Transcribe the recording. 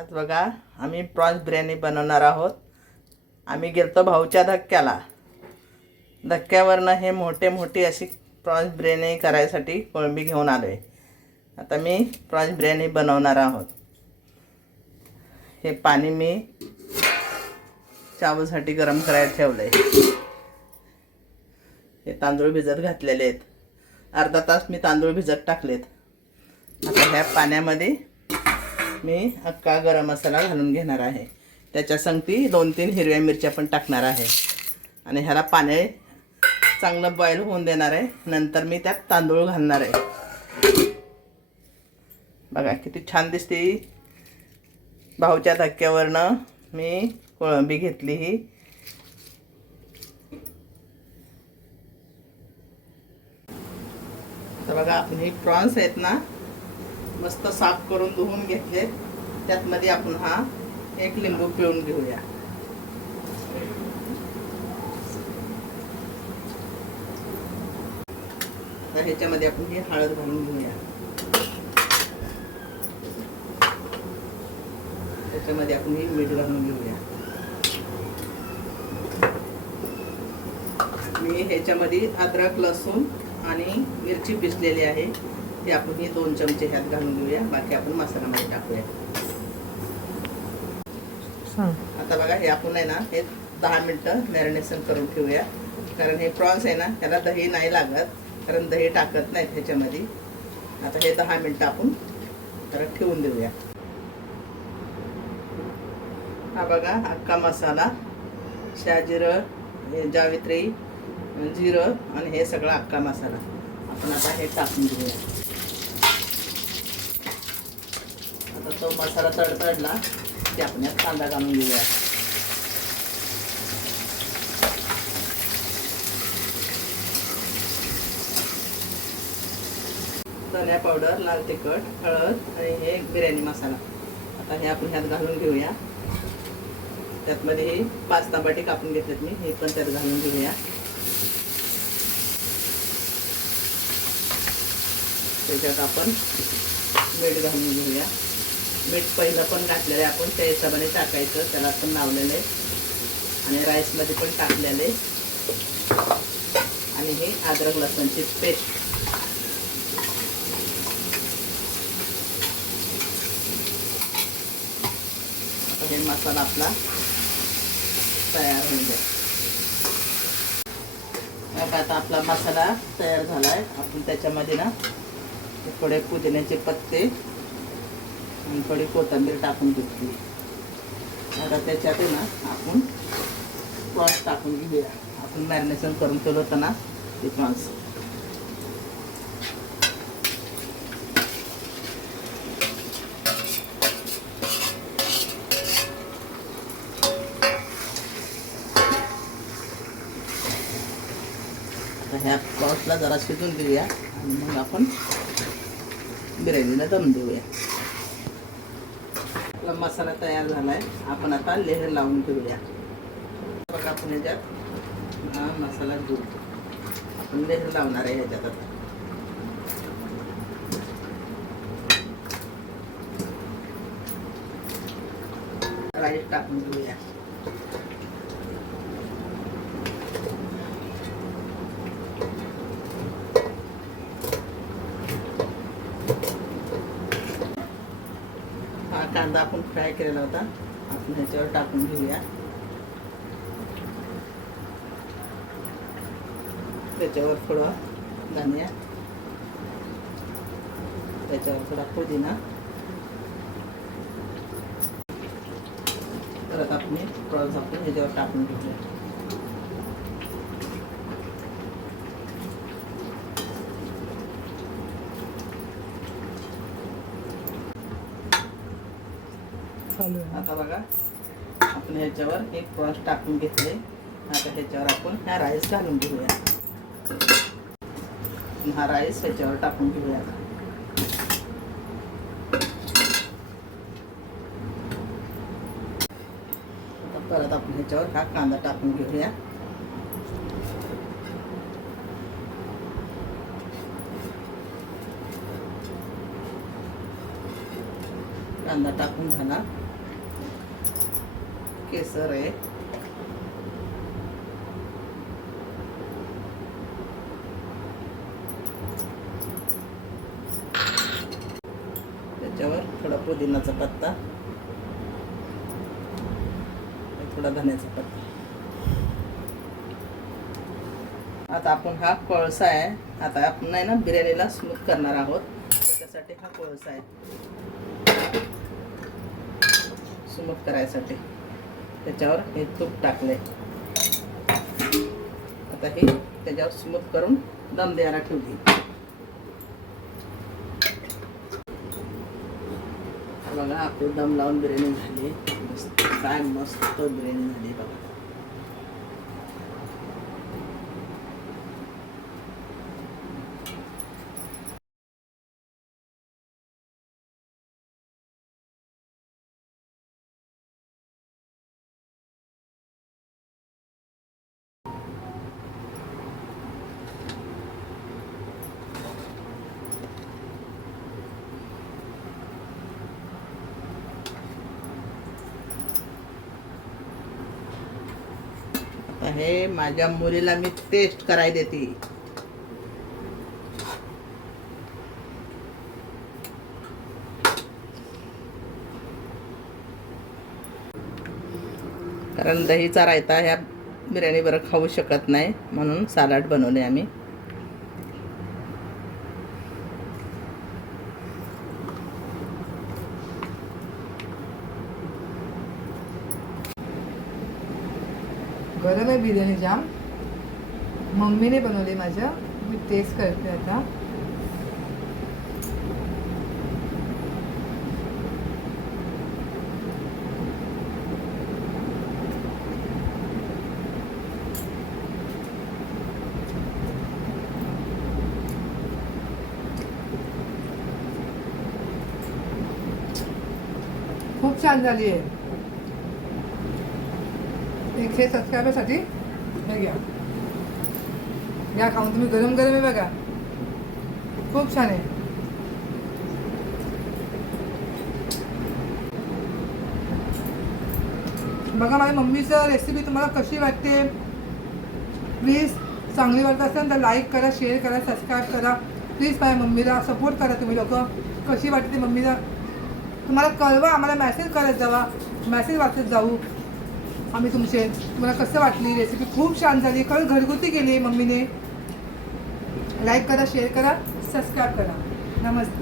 आज बघा आम्ही प्रॉन्स बिर्याणी बनवणार आहोत. आम्ही गेलतो भाऊच्या धक्क्यावरनं हे मोठी अशी प्रॉन्स बिर्याणी करायसाठी कोळंबी घेऊन आलो आहे. आता मी प्रॉन्स बिर्याणी बनवणार आहोत. हे पाणी मी चावसाठी गरम करायला ठेवलं आहे. हे तांदूळ भिजत घातलेले आहेत. अर्धा तास मी तांदूळ भिजत टाकलेत. आता ह्या पाण्यामध्ये मी अख्खा गरम मसाला घालून घेणार आहे. त्याच्या संगती 2-3 हिरव्या मिरच्या पण टाकणार आहे आणि ह्याला पाणी चांगलं बॉईल होऊन देणार आहे. नंतर मी त्यात तांदूळ घालणार आहे. बघा किती छान दिसते. भाऊच्या धक्क्यावरनं मी कोळंबी घेतली ही. आता बघा आपण ही प्रॉन्स आहेत ना मस्त साफ करून धुवून घेतले. त्यातमध्ये आपण हा 1 लिंबू पिळून घेऊया. तर ह्याच्यामध्ये आपण ही हळद घालून घेऊया. त्याच्यामध्ये आपण ही मीठ घालून घेऊया. मी ह्याच्यामध्ये अद्रक लसूण आणि मिरची पिसलेली आहे. ते आपण हे 2 चमचे ह्यात घालून घेऊया. बाकी आपण मसाल्यामध्ये टाकूया. आता बघा हे आपण आहे ना हे 10 मिनटं मॅरिनेशन करून ठेवूया. कारण हे प्रॉन्स आहे ना त्याला दही नाही लागत, कारण दही टाकत नाहीत ह्याच्यामध्ये. आता हे 10 मिनटं आपण जरा ठेवून देऊया. हा बघा अख्खा मसाला, शहाजिरं, जावित्री, जिरं आणि हे सगळा अख्खा मसाला आपण आता हे टाकून घेऊया. आता तो मसाला तडतडला की आपण यात कांदा घालून घेऊया. धनिया पावडर, लाल तिखट, हळद आणि हे बिर्याणी मसाला आता हे आपण ह्यात घालून घेऊया. त्यातमध्ये हे 5 टमाटे कापून घेतलेत मी, हे पण त्यात घालून घेऊया. त्याच्यात आपण मीठ घालून घेऊया. मीठ पहिलं पण घातलेलं आहे आपण, त्या हिशोबाने टाकायचं. त्याला पण लावलेलं आहे आणि राईसमध्ये पण टाकलेलं आहे. आणि हे अद्रक लसूणची पेस्ट हे मसाला आपला तयार होऊन जाईल. आता आपला मसाला तयार झाला आहे. आपण त्याच्यामध्ये ना थोडे पुदिन्याचे पत्ते आणि थोडी कोथिंबीर टाकून घेतली. आता त्याच्यात ना आपण प्रॉन्स टाकून घेऊया. आपण मॅरिनेशन करून ठेवलं होतं ना ते प्रॉन्स. ह्या प्रॉन्सला जरा शिजून देऊया आणि मग आपण बिर्याणीला दम देऊया. आपला मसाला तयार झाला आहे. आपण आता लेहर लावून घेऊया. बघा आपण ह्याच्यात हा मसाला घेऊ. आपण लेहर लावणार आहे ह्याच्यात. आता राईस टाकून घेऊया. कांदा आपण फ्राय केलेला होता आपण ह्याच्यावर टाकून घेऊया. त्याच्यावर थोडा धनिया, त्याच्यावर थोडा पुदिना, परत आपण प्रॉन्स आपण ह्याच्यावर टाकून घेऊया. आता बघा आपण ह्याच्यावर एक प्रॉन्स टाकून घेतले. आता ह्याच्यावर आपण हा राईस घालून घेऊया. हा राईस ह्याच्यावर टाकून घेऊया. परत आपण ह्याच्यावर हा कांदा टाकून घेऊया. कांदा टाकून झाला केसर आहे. त्याच्यावर थोडा पुदिनाचा पत्ता, थोडा धन्याचा पत्ता. आता आपण हा कोळसा आहे, आता आपण आहे ना बिर्याणीला स्मूथ करणार आहोत, त्याच्यासाठी हा कोळसा आहे स्मूथ करायसाठी. त्याच्यावर हे तूप टाकले. आता हे त्याच्यावर स्मूथ करून दम द्यायला ठेवली. बघा आपली दम लावून बिर्याणी झाली. मस्त, काय मस्त बिर्याणी झाली बघा. हे माझ्या मुलीला मी टेस्ट करायला देते. कारण दहीचा रायता ह्या बिर्याणी बरं खाऊ शकत नाही, म्हणून सलाड बनवले आम्ही. गरम आहे बिर्याणी जाम. मम्मीने बनवली माझ्या, मी टेस्ट करते आता. खूप छान झाली आहे. 100 सबस्क्रायबरसाठी हे घ्या, घ्या खाऊन तुम्ही. गरम गरम आहे बघा, खूप छान आहे. बघा माझ्या मम्मीचं रेसिपी तुम्हाला कशी वाटते. प्लीज चांगली वाटत असेल तर लाईक करा, शेअर करा, सबस्क्राईब करा. प्लीज माझ्या मम्मीला सपोर्ट करा. तुम्ही लोक कशी वाटते मम्मीला तुम्हाला कळवा, आम्हाला मेसेज करत जावा, मेसेज वाचत जाऊ आम्ही तुमचे. तुम्हाला कसं वाटली रेसिपी. खूप छान झाली, खरं घरगुती केली मम्मीने. लाईक करा, शेअर करा, सबस्क्राईब करा. नमस्ते.